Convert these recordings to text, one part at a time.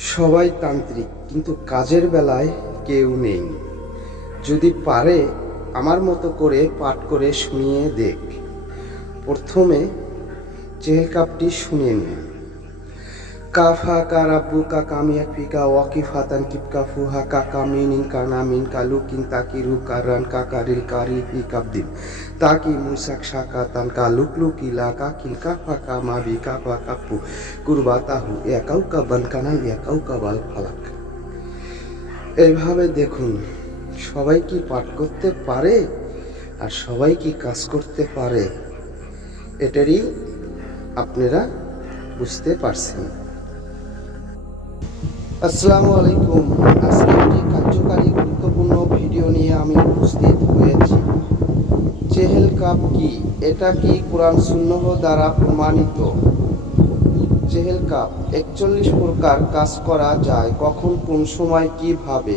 সবাই তান্ত্রিক, কিন্তু কাজের বেলায় কেউ নেই। যদি পারে, আমার মতো করে পাঠ করে শুনিয়ে দেখ। প্রথমে চেহেল কাপটি শুনিয়ে নিন কাফা কা রাব্বু কা কামিয়া ফিকা ওয়াকিফাতান কিপকা ফুহা কা কামিনিন কা নামিন কা লুকিন তাকিরু কারান কা কারিল কারি ফি কাবদিন তাকি মুসাক শাকাতান কা লুকলুকি লা কা কিল কাফা কা মাবি কাফা কাপু কুরবা তাহু একাউ কা বানকানা একাউ কা বাল ফালাক এইভাবে দেখুন সবাই কি পাঠ করতে পারে আর সবাই কি কাজ করতে পারে এটারই আপনারা বুঝতে পারছেন আসসালামু আলাইকুম। আজকে একটি কার্যকারী গুরুত্বপূর্ণ ভিডিও নিয়ে আমি উপস্থিত হয়েছি। চেহেল কাপ কি? এটা কি কোরআন সুন্নহ দ্বারা প্রমাণিত? চেহেল কাপ, একচল্লিশ প্রকার কাজ করা যায়, কখন, কোন সময়, কীভাবে?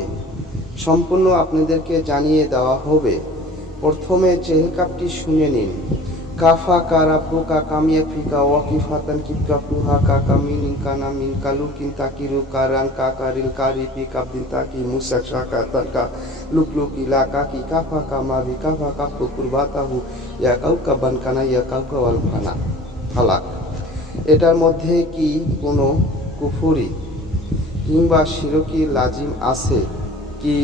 সম্পূর্ণ আপনাদেরকে জানিয়ে দেওয়া হবে। প্রথমে চেহেল কাপটি শুনে নিন। কারা পোকা কামিয়া ফিকা ওয়াকিফাতান কিপকা ফুহা কা কামিনিন কানা মিন কালু কিন তাকিরু কারান কা কারিল কারি পি কাবদিন তাকি মুসাক শাকা তাকা লুক লুক ইলা কাকি কাফা কামা বি কাফা কাপু কুরবাতাহু ইয়া কাউকা বানকানা ইয়া কাউকা ওয়াল ফানা এটার মধ্যে কি কোনো কুফুরি কিংবা শিরকি লাজিম আছে কি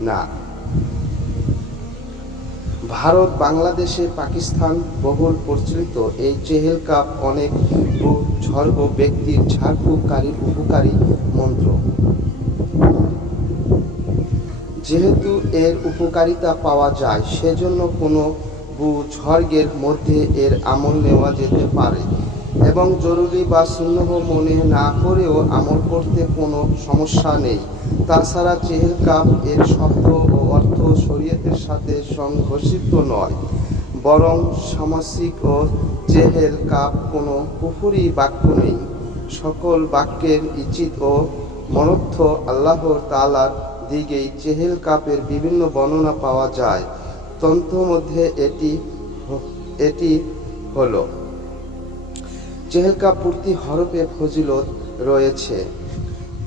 না? ভারত, বাংলাদেশে পাকিস্তান বহুল প্রচলিত। এই চেহেল কাপ অনেক ঝর্গ ব্যক্তির ঝাড়ফুঁককারী উপকারী মন্ত্র। যেহেতু এর উপকারিতা পাওয়া যায়, সেজন্য কোনো ঝর্গের মধ্যে এর আমল নেওয়া যেতে পারে। এবং জরুরি বা শূন্য মনে না করেও আমল করতে কোনো সমস্যা নেই। তাছাড়া চেহেল কাপ এর শব্দ ও অর্থ শরীয়তের সাথে সংঘর্ষিত নয়, বরং সামাসিক ও চেহেল কাপ কোনো পুফুরি বাক্য নেই। সকল বাক্যের ইচিত ও মনর্থ আল্লাহর তালার দিকেই চেহেল কাপের বিভিন্ন বর্ণনা পাওয়া যায়। তন্ত্র মধ্যে এটি এটি হলো চেহেলকা পূর্তি হরফে ফজিলত রয়েছে।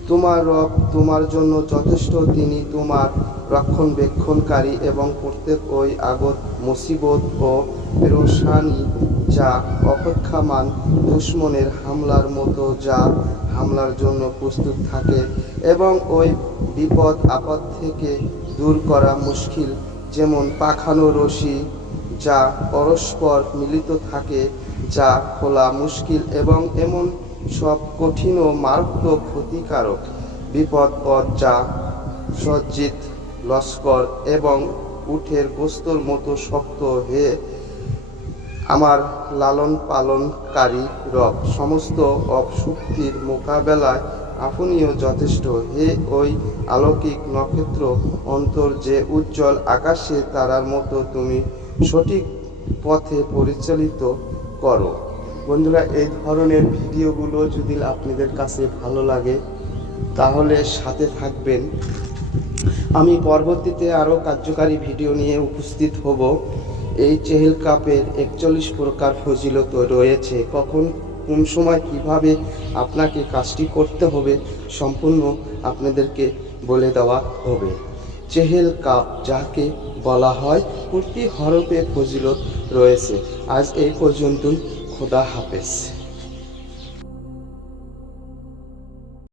তোমার রব তোমার জন্য যথেষ্ট, তিনি তোমার রক্ষণবেক্ষণকারী এবং প্রত্যেক ওই আগত মুসিবত ও পেরোসানি যা অপেক্ষামান দুশ্মনের হামলার মতো যা হামলার জন্য প্রস্তুত থাকে এবং ওই বিপদ আপদ থেকে দূর করা মুশকিল, যেমন পাখানো রশি যা পরস্পর মিলিত থাকে যা খোলা মুশকিল এবং এমন সব কঠিন ও মারাত্মক ক্ষতিকারক বিপদ পথ যা সজ্জিত, লস্কর এবং উঠের গোস্তর মতো শক্ত হয়ে আমার লালন পালনকারী রব। সমস্ত অপশক্তির মোকাবেলায় আপনিও যথেষ্ট। হে ওই আলৌকিক নক্ষত্র, অন্তর যে উজ্জ্বল আকাশে তারার মতো তুমি সঠিক পথে পরিচালিত করো। বন্ধুরা, এই ধরনের ভিডিওগুলো যদি আপনাদের কাছে ভালো লাগে, তাহলে সাথে থাকবেন। আমি পরবর্তীতে আরও কার্যকারী ভিডিও নিয়ে উপস্থিত হব। এই চেহেল কাপের একচল্লিশ প্রকার ফজিলত রয়েছে। কখন, কোন সময় কীভাবে আপনাকে কাজটি করতে হবে, সম্পূর্ণ আপনাদেরকে বলে দেওয়া হবে। চেহেল কাপ যাকে বলা হয়, প্রতি হরফে ফজিলত রয়েছে। আজ এই পর্যন্তই। খোদা হাফেজ।